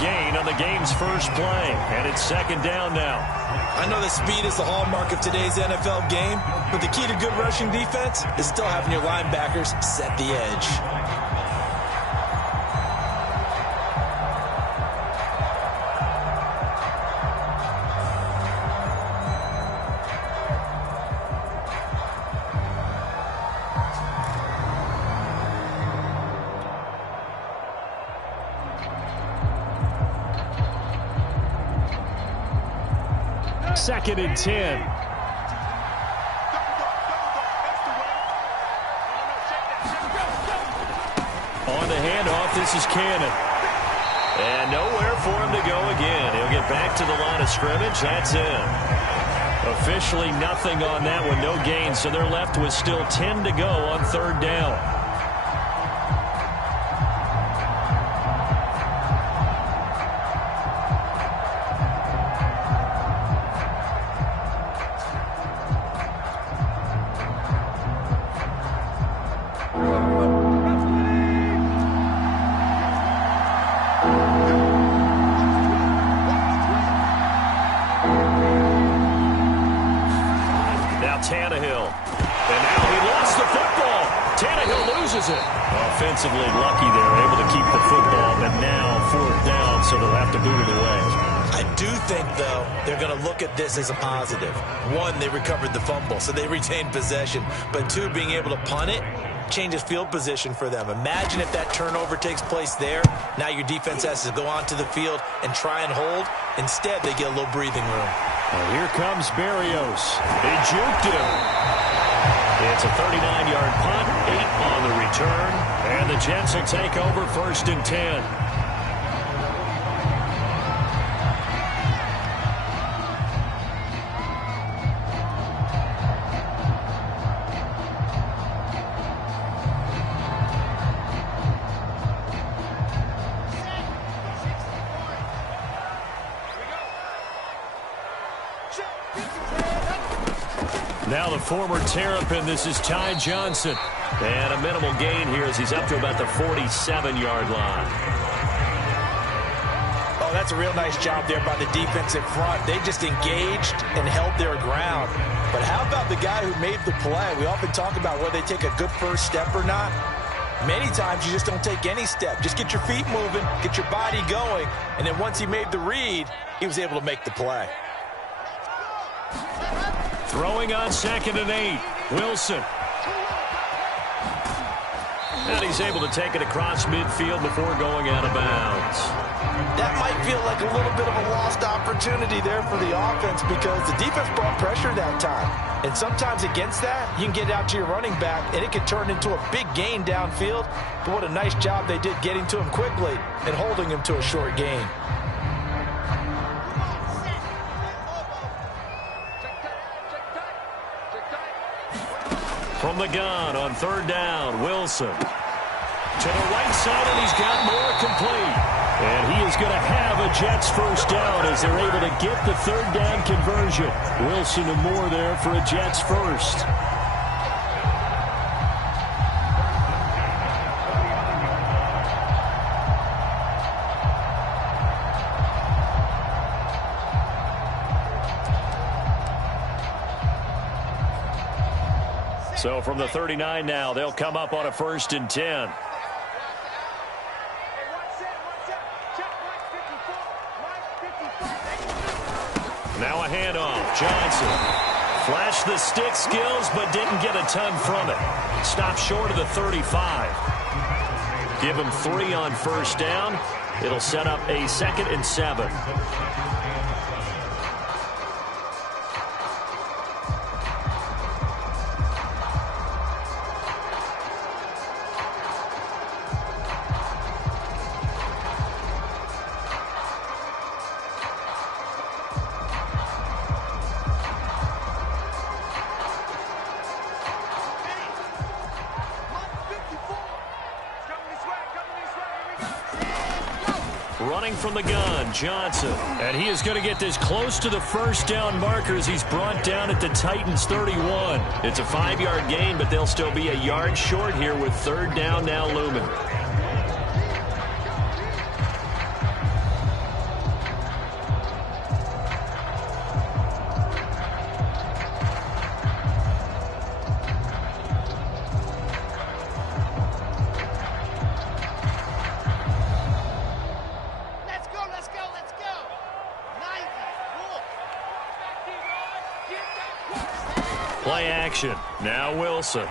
gain on the game's first play. And it's second down now. I know that speed is the hallmark of today's NFL game, but the key to good rushing defense is still having your linebackers set the edge. Second and 10. On the handoff, this is Cannon. And nowhere for him to go again. He'll get back to the line of scrimmage. That's it. Officially nothing on that one. No gain. So they're left with still 10 to go on third down. Offensively lucky there, able to keep the football, but now fourth down, so they'll have to boot it away. I do think, though, they're going to look at this as a positive. One, they recovered the fumble, so they retained possession. But two, being able to punt it changes field position for them. Imagine if that turnover takes place there. Now your defense has to go onto the field and try and hold. Instead, they get a little breathing room. And here comes Berrios. They juked him. It's a 39-yard punt, 8 on the return, and the Jets will take over first and 10. Now the former Terrapin, this is Ty Johnson. And a minimal gain here as he's up to about the 47-yard line. Oh, that's a real nice job there by the defense in front. They just engaged and held their ground. But how about the guy who made the play? We often talk about whether they take a good first step or not. Many times you just don't take any step. Just get your feet moving, get your body going, and then once he made the read, he was able to make the play. Throwing on second and 8. Wilson. And he's able to take it across midfield before going out of bounds. That might feel like a little bit of a lost opportunity there for the offense because the defense brought pressure that time. And sometimes against that, you can get out to your running back, and it can turn into a big gain downfield. But what a nice job they did getting to him quickly and holding him to a short gain. From the gun on third down, Wilson. To the right side, and he's got more complete. And he is going to have a Jets first down as they're able to get the third down conversion. Wilson and Moore there for a Jets first. So from the 39 now, they'll come up on a first and 10. Now a handoff. Johnson flashed the stick skills, but didn't get a ton from it. Stopped short of the 35. Give him 3 on first down. It'll set up a second and 7. Running from the gun, Johnson. And he is going to get this close to the first down markers. He's brought down at the Titans' 31. It's a 5-yard gain, but they'll still be a yard short here with third down now looming. Play action. Now Wilson.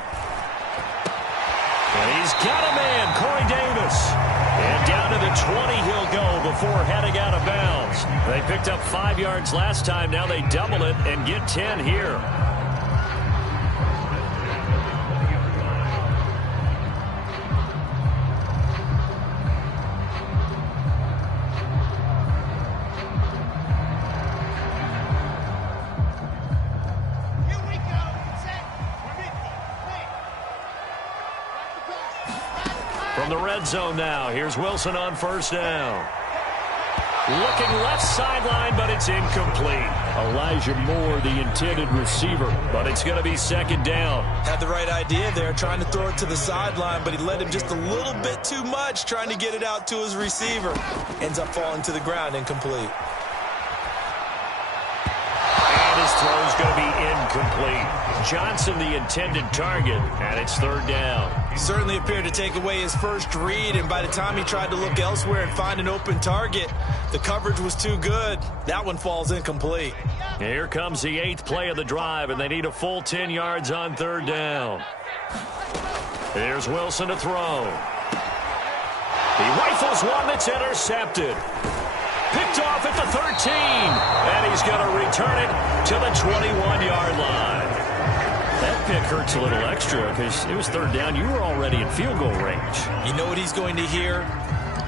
And he's got a man, Corey Davis. And down to the 20 he'll go before heading out of bounds. They picked up 5 yards last time. Now they double it and get 10 here. From the red zone now, here's Wilson on first down. Looking left sideline, but it's incomplete. Elijah Moore, the intended receiver, but it's going to be second down. Had the right idea there, trying to throw it to the sideline, but he led him just a little bit too much, trying to get it out to his receiver. Ends up falling to the ground, incomplete. And his throw's going to be incomplete. Johnson, the intended target, and it's third down. Certainly appeared to take away his first read, and by the time he tried to look elsewhere and find an open target, the coverage was too good. That one falls incomplete. Here comes the 8th play of the drive, and they need a full 10 yards on third down. Here's Wilson to throw. He rifles one that's intercepted. Picked off at the 13, and he's going to return it to the 21-yard line. That pick hurts a little extra because it was third down. You were already in field goal range. You know what he's going to hear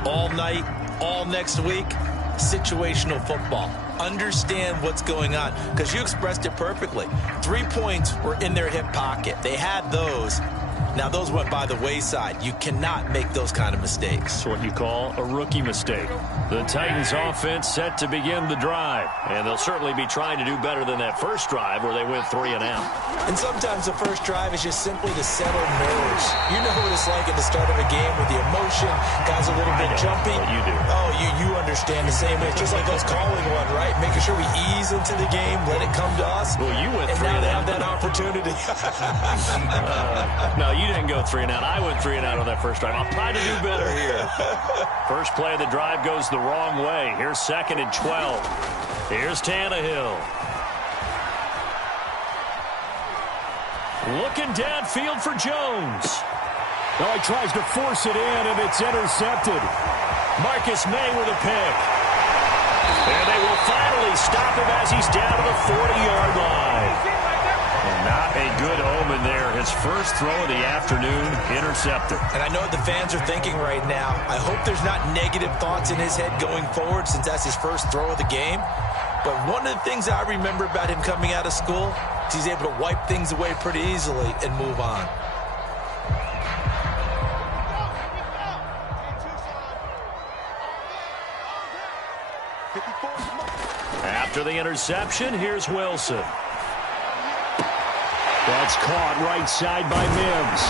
all night, all next week? Situational football. Understand what's going on, because you expressed it perfectly. 3 points were in their hip pocket. They had those. Now, those went by the wayside. You cannot make those kind of mistakes. It's what you call a rookie mistake. The Titans offense set to begin the drive, and they'll certainly be trying to do better than that first drive where they went 3 and out. And sometimes the first drive is just simply to settle nerves. You know what it's like at the start of a game with the emotion. Guys a little bit jumpy. You do. Oh, you understand the same way. It's just like us calling one, right? Making sure we ease into the game, let it come to us. Well, you went 3 and now and they out. have that opportunity. No, you didn't go 3 and out. I went 3 and out on that first drive. I'll try to do better here. First play of the drive goes the wrong way. Here's 2nd and 12. Here's Tannehill. Looking downfield for Jones. Now he tries to force it in, and it's intercepted. Marcus May with a pick. And they will finally stop him as he's down to the 40-yard line. And not a good omen there. His first throw of the afternoon, intercepted. And I know what the fans are thinking right now. I hope there's not negative thoughts in his head going forward, since that's his first throw of the game. But one of the things I remember about him coming out of school is he's able to wipe things away pretty easily and move on. After the interception, here's Wilson. That's caught right side by Mims.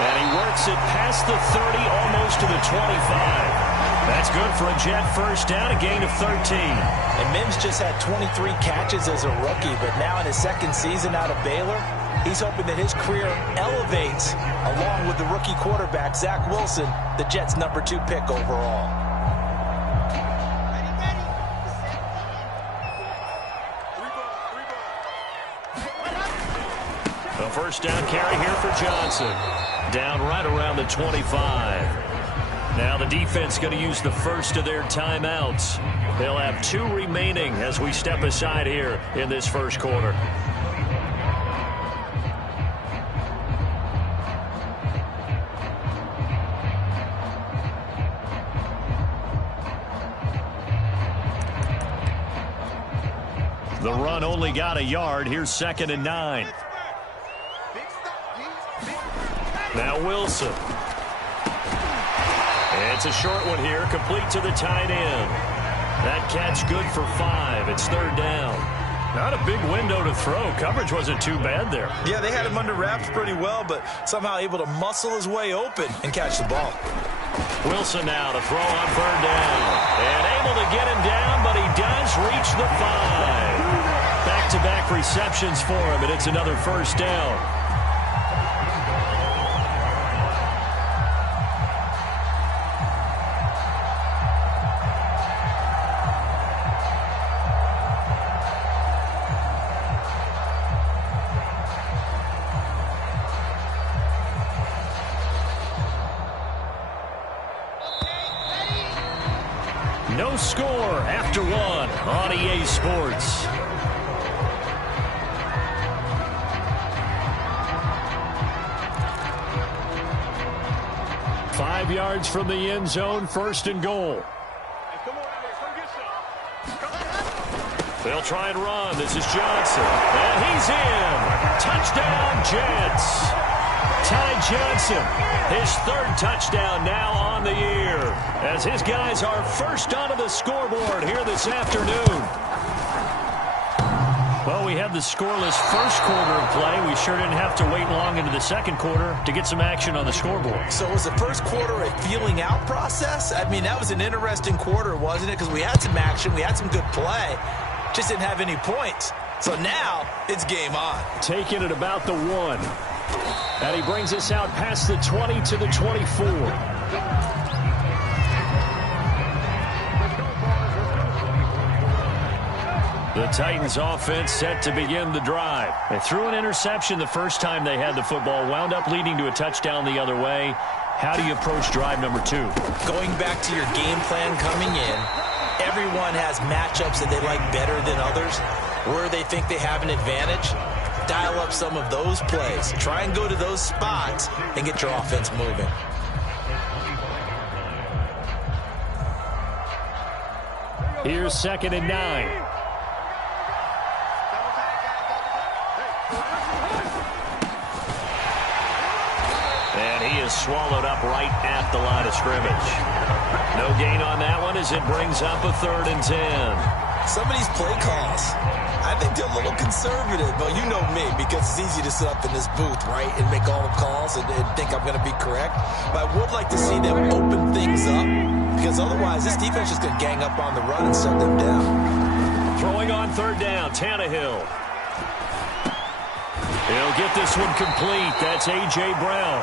And he works it past the 30, almost to the 25. That's good for a Jet first down, a gain of 13. And Mims just had 23 catches as a rookie, but now in his second season out of Baylor, he's hoping that his career elevates along with the rookie quarterback, Zach Wilson, the Jets' number 2 pick overall. A first down carry here for Johnson. Down right around the 25. Now the defense going to use the first of their timeouts. They'll have 2 remaining as we step aside here in this first quarter. The run only got a yard. Here's 2nd and 9. Now Wilson. It's a short one here, complete to the tight end. That catch good for 5. It's third down. Not a big window to throw. Coverage wasn't too bad there. Yeah, they had him under wraps pretty well, but somehow able to muscle his way open and catch the ball. Wilson now to throw on third down. And able to get him down, but he does reach the 5. Back-to-back receptions for him, and it's another first down. No score after one on EA Sports. Five yards from the end zone, first and goal. They'll try and run. This is Johnson. And he's in. Touchdown, Jets. Ty Johnson, his third touchdown now on the year, as his guys are first onto the scoreboard here this afternoon. Well, we had the scoreless first quarter of play. We sure didn't have to wait long into the second quarter to get some action on the scoreboard. So was the first quarter a feeling out process? I mean, that was an interesting quarter, wasn't it? Because we had some action, we had some good play, just didn't have any points. So now it's game on. Taking it about the 1. And he brings us out past the 20 to the 24. The Titans offense set to begin the drive. They threw an interception the first time they had the football, wound up leading to a touchdown the other way. How do you approach drive number 2? Going back to your game plan coming in, everyone has matchups that they like better than others, where they think they have an advantage. Dial up some of those plays. Try and go to those spots and get your offense moving. Here's 2nd and 9. And he is swallowed up right at the line of scrimmage. No gain on that one as it brings up a 3rd and 10. Some of these play calls, I think they're a little conservative, but you know me, because it's easy to sit up in this booth, right, and make all the calls and think I'm going to be correct. But I would like to see them open things up, because otherwise this defense is going to gang up on the run and shut them down. Throwing on 3rd down, Tannehill. He'll get this one complete. That's A.J. Brown.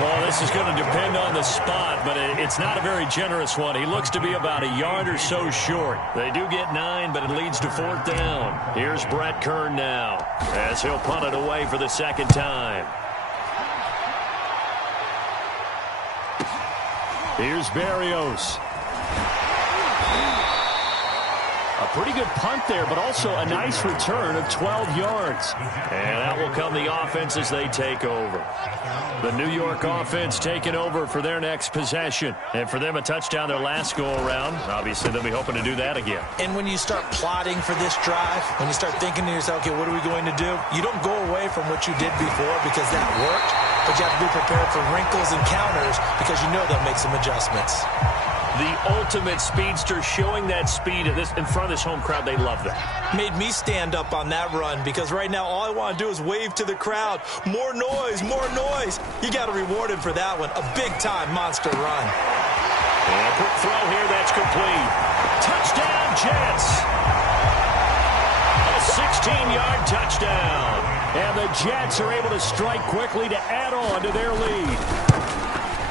Well, this is going to depend on the spot, but it's not a very generous one. He looks to be about a yard or so short. They do get 9, but it leads to 4th down. Here's Brett Kern now, as he'll punt it away for the second time. Here's Berrios. A pretty good punt there, but also a nice return of 12 yards. And that will come the offense as they take over. The New York offense taking over for their next possession. And for them, a touchdown their last go-around. Obviously, they'll be hoping to do that again. And when you start plotting for this drive, when you start thinking to yourself, okay, what are we going to do? You don't go away from what you did before because that worked, but you have to be prepared for wrinkles and counters because you know they'll make some adjustments. The ultimate speedster, showing that speed in front of this home crowd. They love that. Made me stand up on that run because right now all I want to do is wave to the crowd. More noise, more noise. You got to reward him for that one. A big-time monster run. And a quick throw here. That's complete. Touchdown, Jets. A 16-yard touchdown. And the Jets are able to strike quickly to add on to their lead.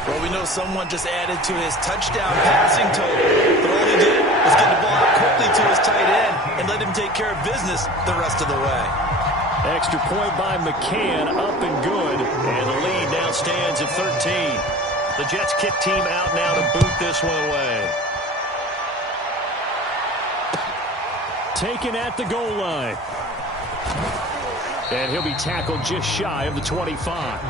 Well, we know someone just added to his touchdown passing total, but all he did was get the ball out quickly to his tight end and let him take care of business the rest of the way. Extra point by McCann, up and good. And the lead now stands at 13. The Jets kick team out now to boot this one away. Taken at the goal line. And he'll be tackled just shy of the 25.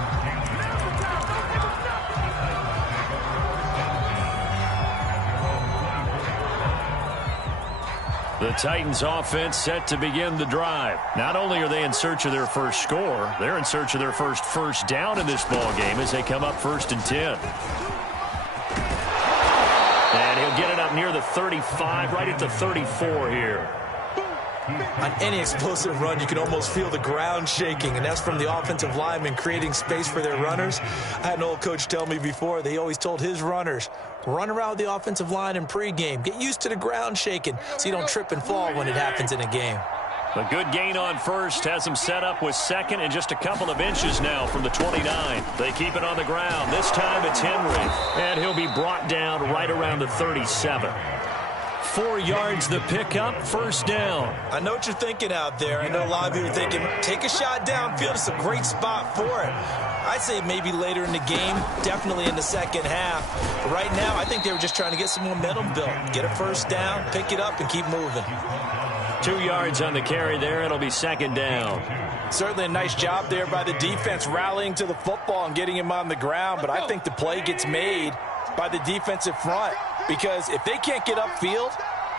The Titans offense set to begin the drive. Not only are they in search of their first score, they're in search of their first down in this ball game as they come up 1st and 10. And he'll get it up near the 35, right at the 34 here. On any explosive run, you can almost feel the ground shaking, and that's from the offensive linemen creating space for their runners. I had an old coach tell me before, they always told his runners, run around with the offensive line in pregame. Get used to the ground shaking so you don't trip and fall when it happens in a game. A good gain on first has them set up with 2nd and just a couple of inches now from the 29. They keep it on the ground. This time it's Henry, and he'll be brought down right around the 37. 4 yards the pickup, 1st down. I know what you're thinking out there. I know a lot of you are thinking, take a shot downfield. It's a great spot for it. I'd say maybe later in the game, definitely in the second half. But right now, I think they were just trying to get some momentum built. Get a first down, pick it up, and keep moving. 2 yards on the carry there. It'll be second down. Certainly a nice job there by the defense rallying to the football and getting him on the ground. But I think the play gets made by the defensive front, because if they can't get upfield,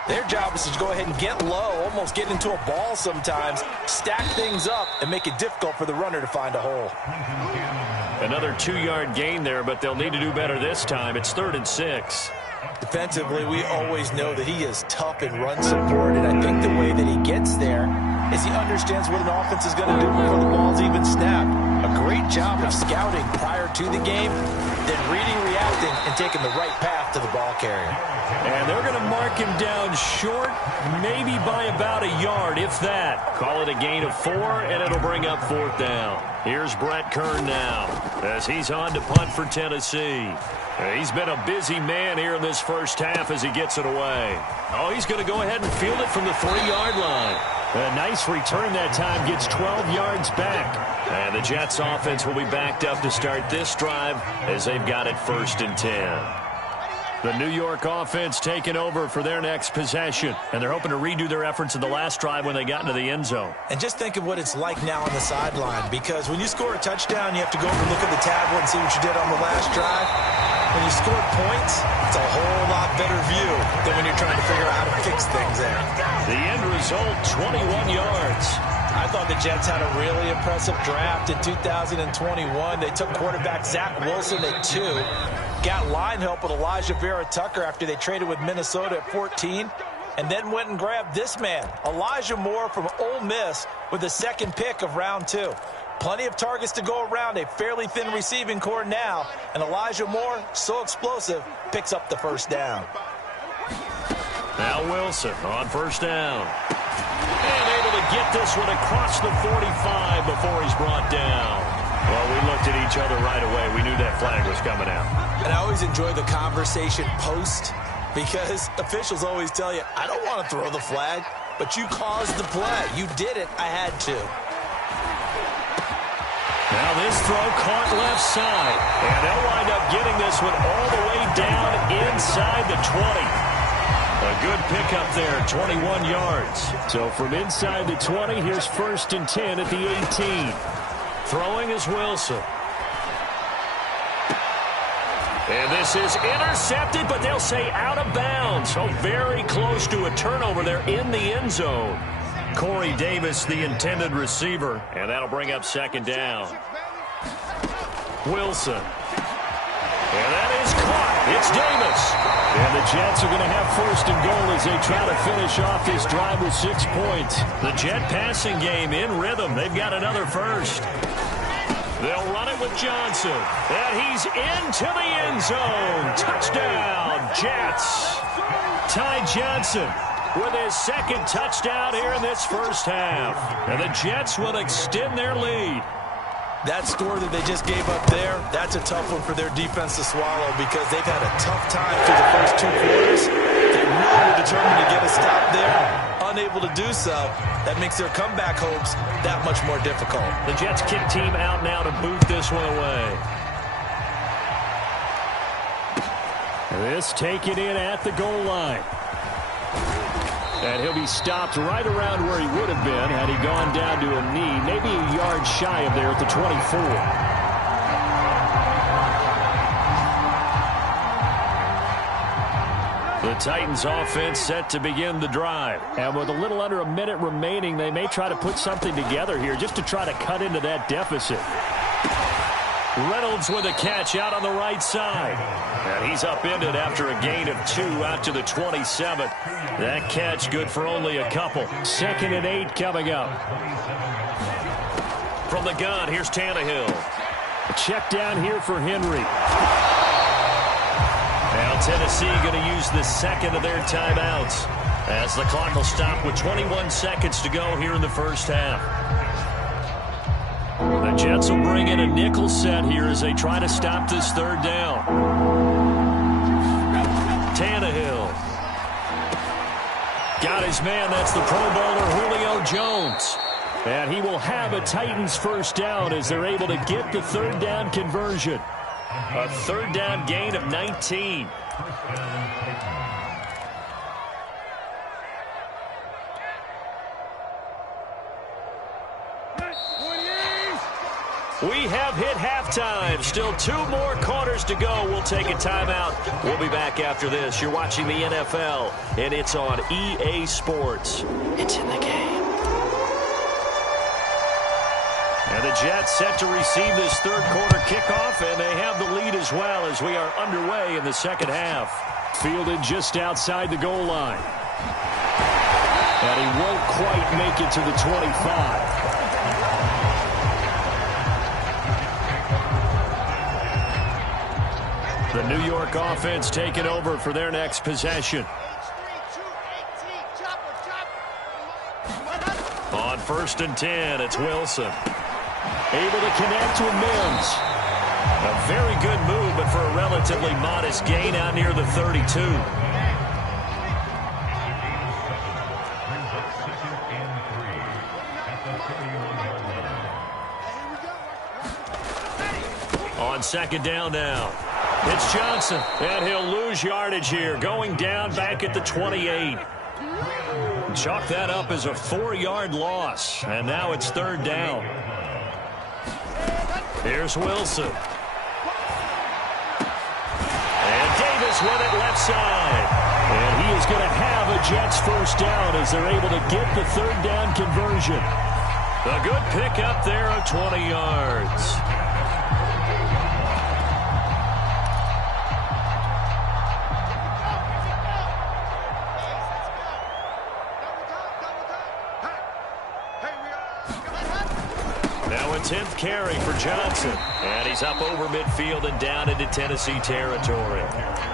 their job is to go ahead and get low, almost get into a ball sometimes, stack things up, and make it difficult for the runner to find a hole. Another 2-yard gain there, but they'll need to do better this time. It's 3rd and 6. Defensively, we always know that he is tough and run support, and I think the way that he gets there is he understands what an offense is going to do before the ball's even snapped. A great job of scouting prior to the game, then reading, reacting, and taking the right path to the ball carrier. And they're going to mark him down short, maybe by about a yard, if that. Call it a gain of 4, and it'll bring up 4th down. Here's Brett Kern now as he's on to punt for Tennessee. He's been a busy man here in this first half as he gets it away. Oh, he's going to go ahead and field it from the 3-yard line. A nice return that time, gets 12 yards back. And the Jets offense will be backed up to start this drive as they've got it 1st and 10. The New York offense taking over for their next possession. And they're hoping to redo their efforts in the last drive when they got into the end zone. And just think of what it's like now on the sideline, because when you score a touchdown, you have to go over and look at the tablet and see what you did on the last drive. When you score points, it's a whole lot better view than when you're trying to figure out how to fix things there. The end result, 21 yards. I thought the Jets had a really impressive draft in 2021. They took quarterback Zach Wilson at 2. Got line help with Elijah Vera Tucker after they traded with Minnesota at 14. And then went and grabbed this man, Elijah Moore from Ole Miss, with the 2nd pick of round 2. Plenty of targets to go around, a fairly thin receiving core now. And Elijah Moore, so explosive, picks up the 1st down. Now Wilson on 1st down. And able to get this one across the 45 before he's brought down. Well, we looked at each other right away. We knew that flag was coming out. And I always enjoy the conversation post, because officials always tell you, I don't want to throw the flag, but you caused the play. You did it. I had to. Now this throw caught left side. And they'll wind up getting this one all the way down inside the 20. A good pickup there, 21 yards. So from inside the 20, here's 1st and 10 at the 18. Throwing is Wilson. And this is intercepted, but they'll say out of bounds. So very close to a turnover there in the end zone. Corey Davis, the intended receiver, and that'll bring up 2nd down. Wilson. And that is caught. It's Davis. And the Jets are going to have 1st and goal as they try to finish off this drive with 6 points. The Jet passing game in rhythm. They've got another 1st. They'll run it with Johnson. And he's into the end zone. Touchdown, Jets. Ty Johnson with his 2nd touchdown here in this first half. And the Jets will extend their lead. That score that they just gave up there, that's a tough one for their defense to swallow, because they've had a tough time through the first 2 quarters. They really were determined to get a stop there. Unable to do so, that makes their comeback hopes that much more difficult. The Jets kick team out now to boot this one away. This taken in at the goal line. And he'll be stopped right around where he would have been had he gone down to a knee, maybe a yard shy of there at the 24. The Titans offense set to begin the drive. And with a little under a minute remaining, they may try to put something together here just to try to cut into that deficit. Reynolds with a catch out on the right side. And he's upended after a gain of 2 out to the 27. That catch good for only a couple. 2nd and 8 coming up. From the gun, here's Tannehill. A check down here for Henry. Now Tennessee going to use the 2nd of their timeouts as the clock will stop with 21 seconds to go here in the first half. The Jets will bring in a nickel set here as they try to stop this 3rd down. Tannehill. Got his man. That's the Pro Bowler Julio Jones. And he will have a Titans first down as they're able to get the third down conversion. A third down gain of 19. We have hit halftime. Still 2 more quarters to go. We'll take a timeout. We'll be back after this. You're watching the NFL, and it's on EA Sports. It's in the game. And the Jets set to receive this third quarter kickoff, and they have the lead as well as we are underway in the second half. Fielded just outside the goal line. And he won't quite make it to the 25. The New York offense taking over for their next possession. On 1st and 10, it's Wilson. Able to connect with Mims. A very good move, but for a relatively modest gain out near the 32. On 2nd down now. It's Johnson, and he'll lose yardage here, going down back at the 28. Chalk that up as a 4-yard loss, and now it's 3rd down. Here's Wilson. And Davis with it left side. And he is going to have a Jets first down as they're able to get the 3rd down conversion. A good pickup there of 20 yards. Now a 10th carry for Johnson. And he's up over midfield and down into Tennessee territory.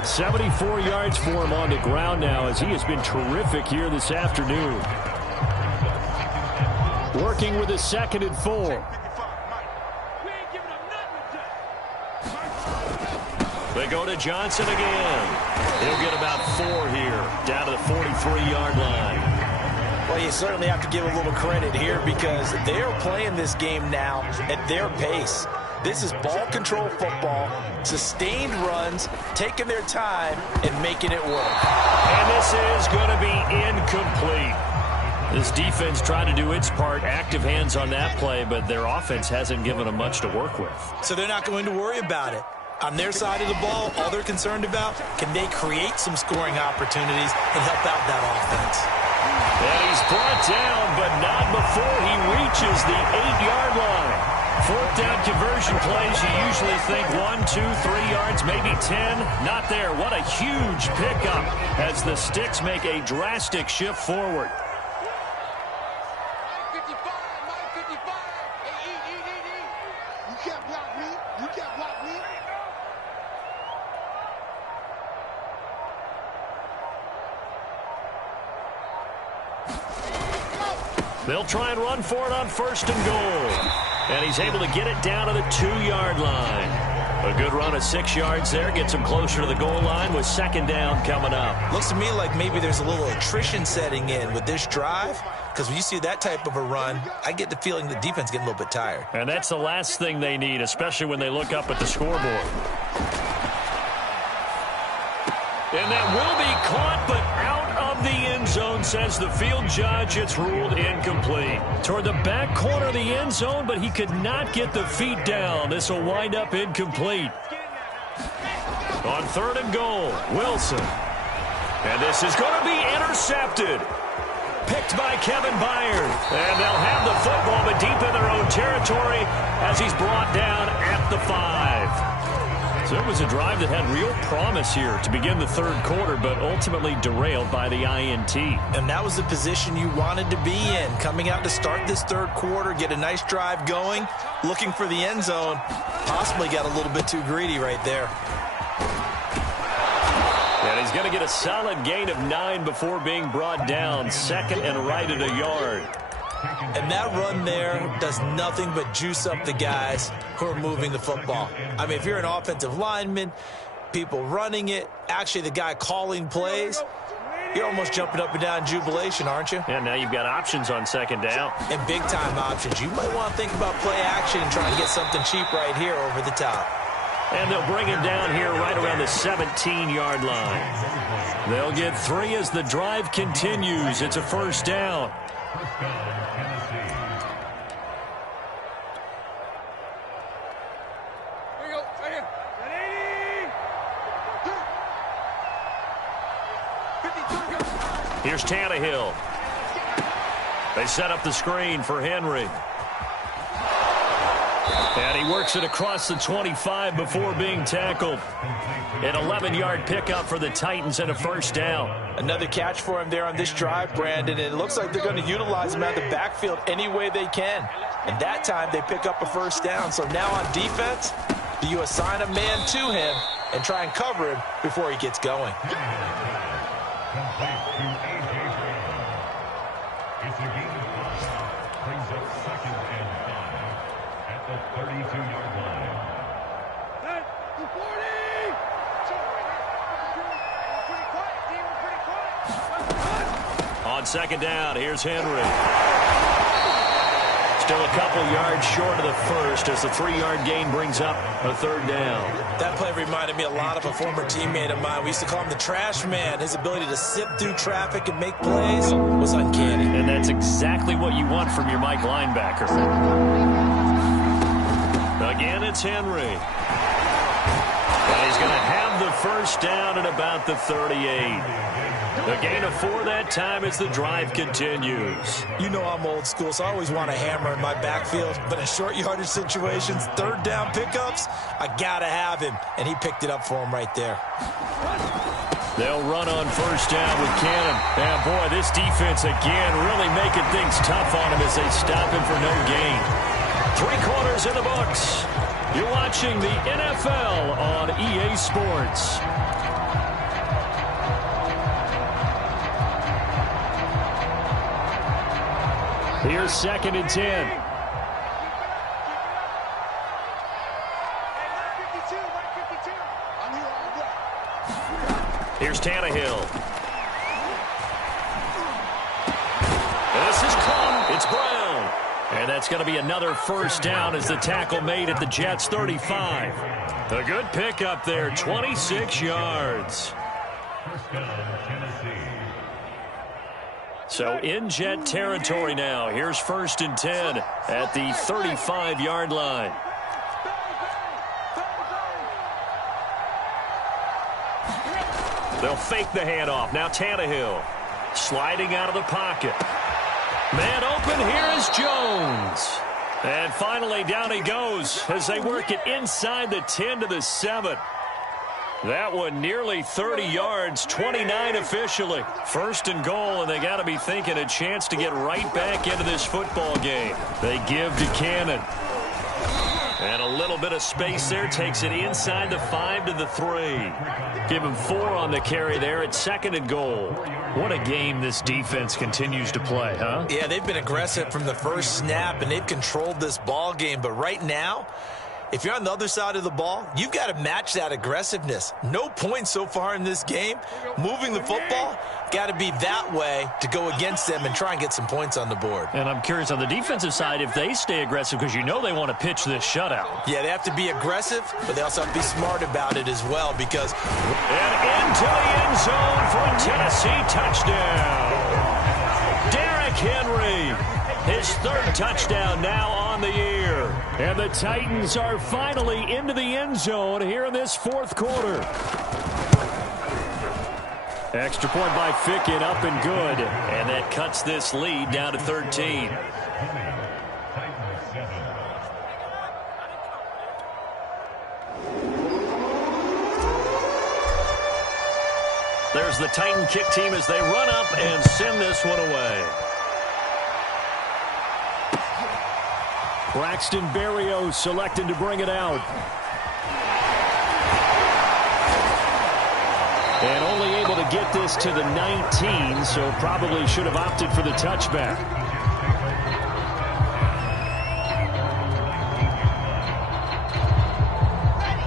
74 yards for him on the ground now as he has been terrific here this afternoon. Working with a 2nd and 4. They go to Johnson again. He'll get about 4 here, down to the 43-yard line. Well, you certainly have to give a little credit here because they are playing this game now at their pace. This is ball control football, sustained runs, taking their time, and making it work. And this is going to be incomplete. This defense tried to do its part, active hands on that play, but their offense hasn't given them much to work with. So they're not going to worry about it. On their side of the ball, all they're concerned about, can they create some scoring opportunities and help out that offense? And he's brought down, but not before he reaches the 8-yard line. 4th down conversion plays, you usually think 1, 2, 3 yards, maybe 10. Not there. What a huge pickup as the Sticks make a drastic shift forward. They'll try and run for it on 1st and goal. And he's able to get it down to the 2-yard line. A good run of 6 yards there. Gets him closer to the goal line with 2nd down coming up. Looks to me like maybe there's a little attrition setting in with this drive. Because when you see that type of a run, I get the feeling the defense getting a little bit tired. And that's the last thing they need, especially when they look up at the scoreboard. And that will be caught, but out of the end zone, says the field judge. It's ruled incomplete. Toward the back corner of the end zone, but he could not get the feet down. This will wind up incomplete. On 3rd and goal, Wilson. And this is going to be intercepted. Picked by Kevin Byard. And they'll have the football, but deep in their own territory as he's brought down at the 5. So it was a drive that had real promise here to begin the 3rd quarter, but ultimately derailed by the INT. And that was the position you wanted to be in. Coming out to start this 3rd quarter, get a nice drive going, looking for the end zone. Possibly got a little bit too greedy right there. And he's going to get a solid gain of 9 before being brought down. 2nd and right at a yard. And that run there does nothing but juice up the guys who are moving the football. I mean, if you're an offensive lineman, people running it, actually the guy calling plays, You're almost jumping up and down in jubilation, aren't you? And now you've got options on second down. And big-time options. You might want to think about play action and try and get something cheap right here over the top. And they'll bring him down here right around the 17-yard line. They'll get 3 as the drive continues. It's a first down. Here's Tannehill. They set up the screen for Henry. And he works it across the 25 before being tackled. An 11-yard pickup for the Titans and a first down. Another catch for him there on this drive, Brandon. And it looks like they're going to utilize him out of the backfield any way they can. And that time they pick up a first down. So now on defense, do you assign a man to him and try and cover him before he gets going? It's a gain of 5. Brings up second and 5 at the 32-yard line. Set to 40. On second down, here's Henry. Still a couple yards short of the first as the 3-yard gain brings up a third down. That play reminded me a lot of a former teammate of mine. We used to call him the trash man. His ability to sip through traffic and make plays was uncanny. And that's exactly what you want from your Mike linebacker. Again, it's Henry. And he's going to have the first down at about the 38. The gain of 4 that time as the drive continues. You know I'm old school, so I always want a hammer in my backfield. But in short yardage situations, third down pickups, I got to have him. And he picked it up for him right there. They'll run on first down with Cannon. And boy, this defense again really making things tough on him as they stop him for no gain. 3 quarters in the books. You're watching the NFL on EA Sports. Here's second and 10. Here's Tannehill. This is caught. It's Brown. And that's going to be another first down as the tackle made at the Jets' 35. A good pickup there, 26 yards. First down, Tennessee. So in Jet territory now. Here's first and 10 at the 35-yard line. They'll fake the handoff. Now Tannehill sliding out of the pocket. Man open, here is Jones. And finally down he goes as they work it inside the 10 to the 7. That one nearly 30 yards, 29 officially. First and goal, and they got to be thinking a chance to get right back into this football game. They give to Cannon. And a little bit of space there, takes it inside the 5 to the 3. Give him 4 on the carry there at second and goal. What a game this defense continues to play, huh? Yeah, they've been aggressive from the first snap, and they've controlled this ball game. But right now, if you're on the other side of the ball, you've got to match that aggressiveness. No points so far in this game. Moving the football, got to be that way to go against them and try and get some points on the board. And I'm curious on the defensive side if they stay aggressive, because you know they want to pitch this shutout. Yeah, they have to be aggressive, but they also have to be smart about it as well, because... And into the end zone for a Tennessee touchdown. Derrick Henry, his 3rd touchdown now on the year. And the Titans are finally into the end zone here in this 4th quarter. Extra point by Ficken, up and good. And that cuts this lead down to 13. There's the Titan kick team as they run up and send this one away. Braxton Berrios selected to bring it out. And only able to get this to the 19, so probably should have opted for the touchback.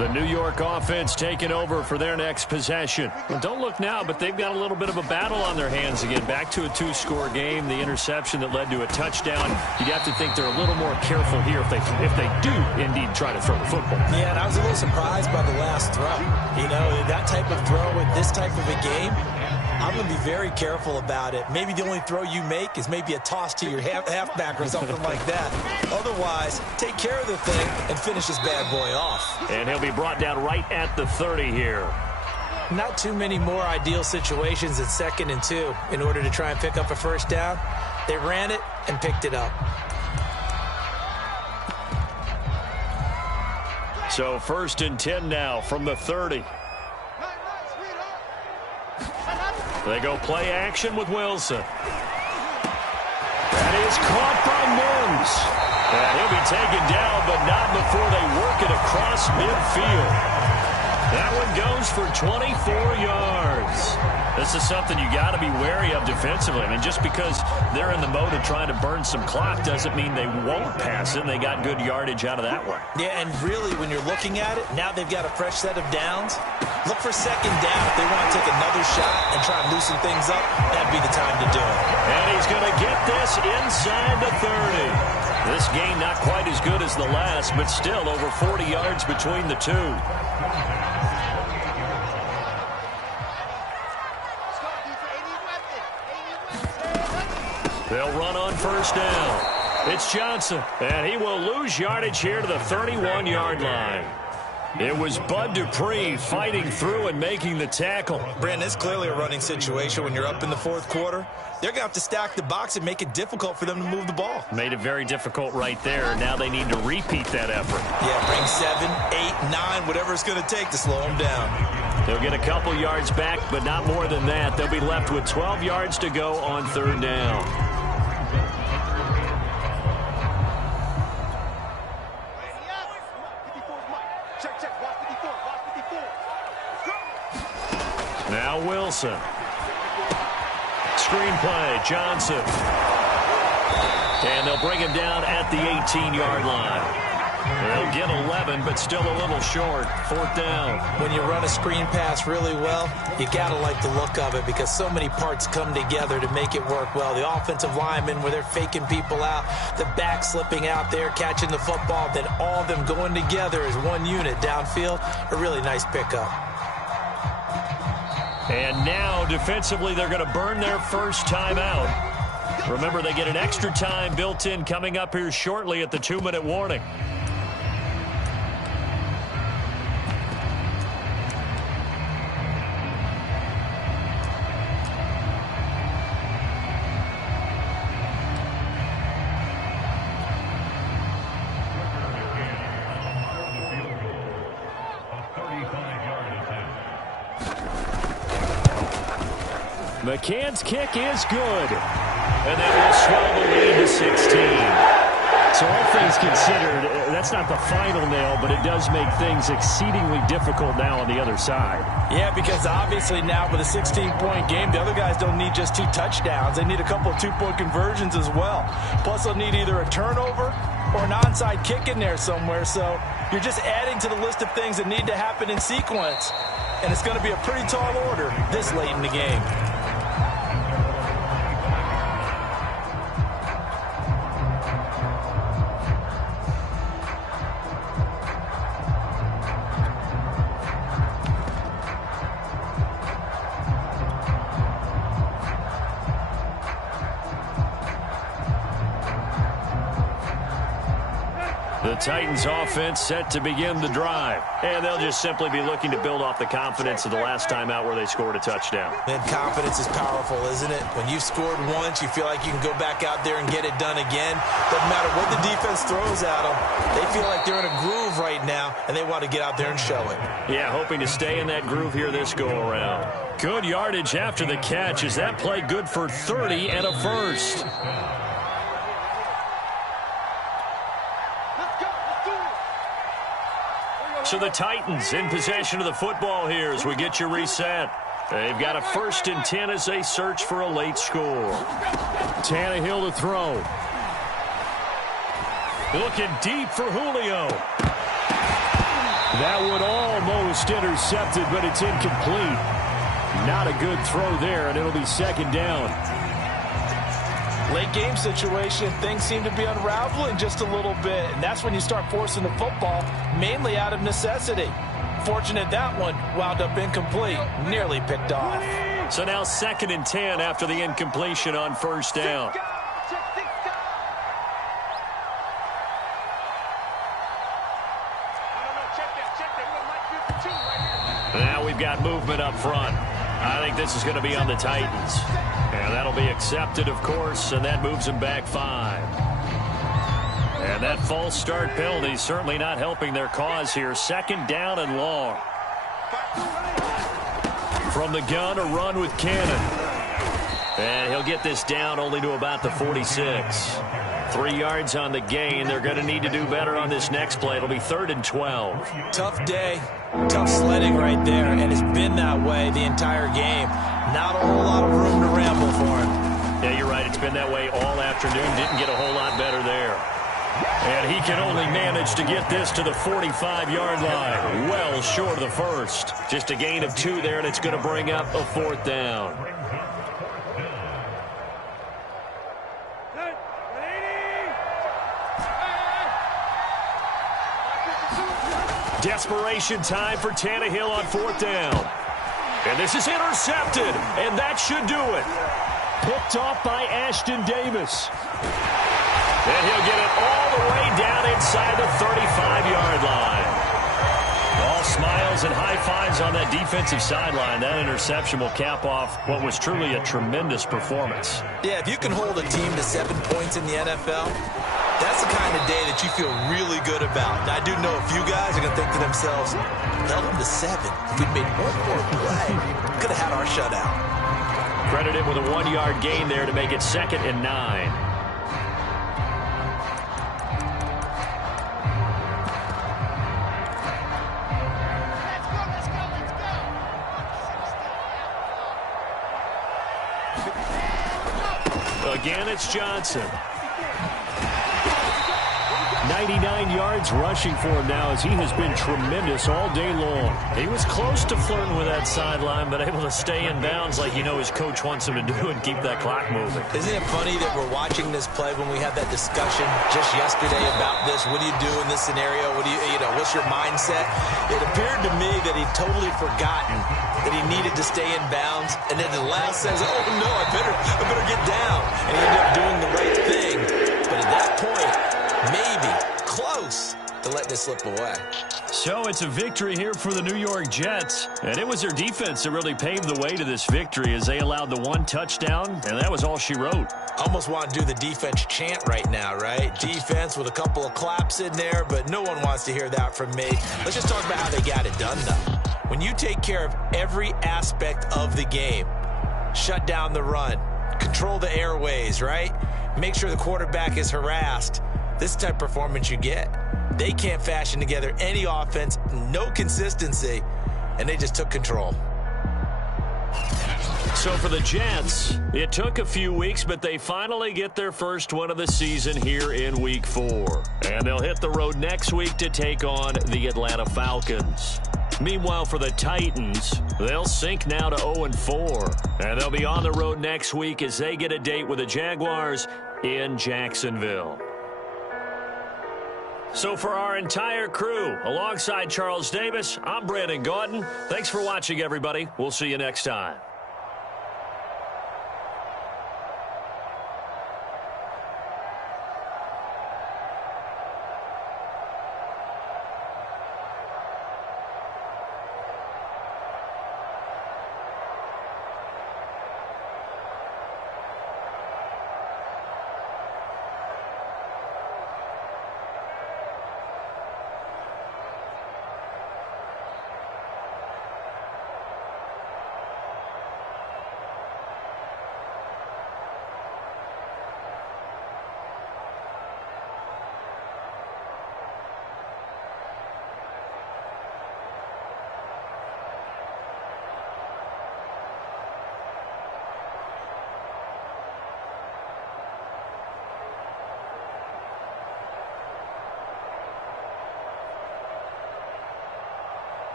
The New York offense taking over for their next possession. Well, don't look now, but they've got a little bit of a battle on their hands again. Back to a two-score game. The interception that led to a touchdown. You'd have to think they're a little more careful here if they do indeed try to throw the football. Yeah, and I was a little surprised by the last throw. You know, that type of throw with this type of a game, I'm going to be very careful about it. Maybe the only throw you make is maybe a toss to your halfback or something like that. Otherwise, take care of the thing and finish this bad boy off. And he'll be brought down right at the 30 here. Not too many more ideal situations at 2nd and 2 in order to try and pick up a first down. They ran it and picked it up. So 1st and 10 now from the 30. They go play action with Wilson. That is caught by Mims. And he'll be taken down, but not before they work it across midfield. That one goes for 24 yards. This is something you got to be wary of defensively. I mean, just because they're in the mode of trying to burn some clock doesn't mean they won't pass it. And they got good yardage out of that one. Yeah, and really, when you're looking at it, now they've got a fresh set of downs. Look for 2nd down. If they want to take another shot and try and loosen things up, that'd be the time to do it. And he's going to get this inside the 30. This game not quite as good as the last, but still over 40 yards between the two. They'll run on 1st down. It's Johnson, and he will lose yardage here to the 31-yard line. It was Bud Dupree fighting through and making the tackle. Brandon, it's clearly a running situation when you're up in the 4th quarter. They're going to have to stack the box and make it difficult for them to move the ball. Made it very difficult right there. Now they need to repeat that effort. Yeah, bring 7, 8, 9, whatever it's going to take to slow them down. They'll get a couple yards back, but not more than that. They'll be left with 12 yards to go on 3rd down. Now Wilson. Screenplay, Johnson. And they'll bring him down at the 18-yard line. They'll get 11, but still a little short. 4th down. When you run a screen pass really well, you got to like the look of it because so many parts come together to make it work well. The offensive linemen, where they're faking people out, the back slipping out there, catching the football, then all of them going together as one unit downfield. A really nice pickup. And now, defensively, they're going to burn their first timeout. Remember, they get an extra time built in coming up here shortly at the 2-minute warning. McCann's kick is good. And that will swell the lead to 16. So all things considered, that's not the final nail, but it does make things exceedingly difficult now on the other side. Yeah, because obviously now with a 16-point game, the other guys don't need just 2 touchdowns. They need a couple of 2-point conversions as well. Plus, they'll need either a turnover or an onside kick in there somewhere. So you're just adding to the list of things that need to happen in sequence. And it's going to be a pretty tall order this late in the game. The Titans offense set to begin the drive. And they'll just simply be looking to build off the confidence of the last time out where they scored a touchdown. And confidence is powerful, isn't it? When you've scored once, you feel like you can go back out there and get it done again. Doesn't matter what the defense throws at them. They feel like they're in a groove right now, and they want to get out there and show it. Yeah, hoping to stay in that groove here this go-around. Good yardage after the catch. Is that play good for 30 and a first? So the Titans in possession of the football here as we get you reset. They've got a 1st and 10 as they search for a late score. Tannehill to throw. Looking deep for Julio. That one almost intercepted, but it's incomplete. Not a good throw there, and it'll be second down. Late game situation, things seem to be unraveling just a little bit, and that's when you start forcing the football, mainly out of necessity. Fortunate that one wound up incomplete, nearly picked off. So now 2nd and 10 after the incompletion on first down. Now we've got movement up front. I think this is going to be on the Titans. And that'll be accepted, of course, and that moves them back 5. And that false start penalty is certainly not helping their cause here. 2nd down and long. From the gun, a run with Cannon. And he'll get this down only to about the 46. 3 yards on the gain. They're going to need to do better on this next play. It'll be 3rd and 12. Tough day, tough sledding right there, and it's been that way the entire game. Not a whole lot of room to ramble for him. Yeah, you're right. It's been that way all afternoon. Didn't get a whole lot better there. And he can only manage to get this to the 45-yard line. Well short of the first. Just a gain of 2 there, and it's going to bring up a 4th down. Desperation time for Tannehill on 4th down. And this is intercepted, and that should do it. Picked off by Ashton Davis. And he'll get it all the way down inside the 35-yard line. All smiles and high fives on that defensive sideline. That interception will cap off what was truly a tremendous performance. Yeah, if you can hold a team to 7 points in the NFL, that's the kind of day that you feel really good about. Now, I do know a few guys are going to think to themselves, held them to 7. If we'd made one more play, we could have had our shutout. Credit him with a 1-yard gain there to make it 2nd and 9. Again, it's Johnson. 99 yards rushing for him now as he has been tremendous all day long. He was close to flirting with that sideline, but able to stay in bounds like you know his coach wants him to do and keep that clock moving. Isn't it funny that we're watching this play when we had that discussion just yesterday about this? What do you do in this scenario? What do you know, what's your mindset? It appeared to me that he'd totally forgotten that he needed to stay in bounds, and then the last says, oh no, I better get down. And he ended up doing the right thing. But at that point, maybe close to let this slip away. So it's a victory here for the New York Jets. And it was their defense that really paved the way to this victory as they allowed the 1 touchdown, and that was all she wrote. Almost want to do the defense chant right now, right? Defense with a couple of claps in there, but no one wants to hear that from me. Let's just talk about how they got it done, though. When you take care of every aspect of the game, shut down the run, control the airways, right? Make sure the quarterback is harassed. This type of performance you get. They can't fashion together any offense, no consistency, and they just took control. So for the Jets, it took a few weeks, but they finally get their first one of the season here in Week 4. And they'll hit the road next week to take on the Atlanta Falcons. Meanwhile, for the Titans, they'll sink now to 0-4. And they'll be on the road next week as they get a date with the Jaguars in Jacksonville. So for our entire crew, alongside Charles Davis, I'm Brandon Gaudin. Thanks for watching, everybody. We'll see you next time.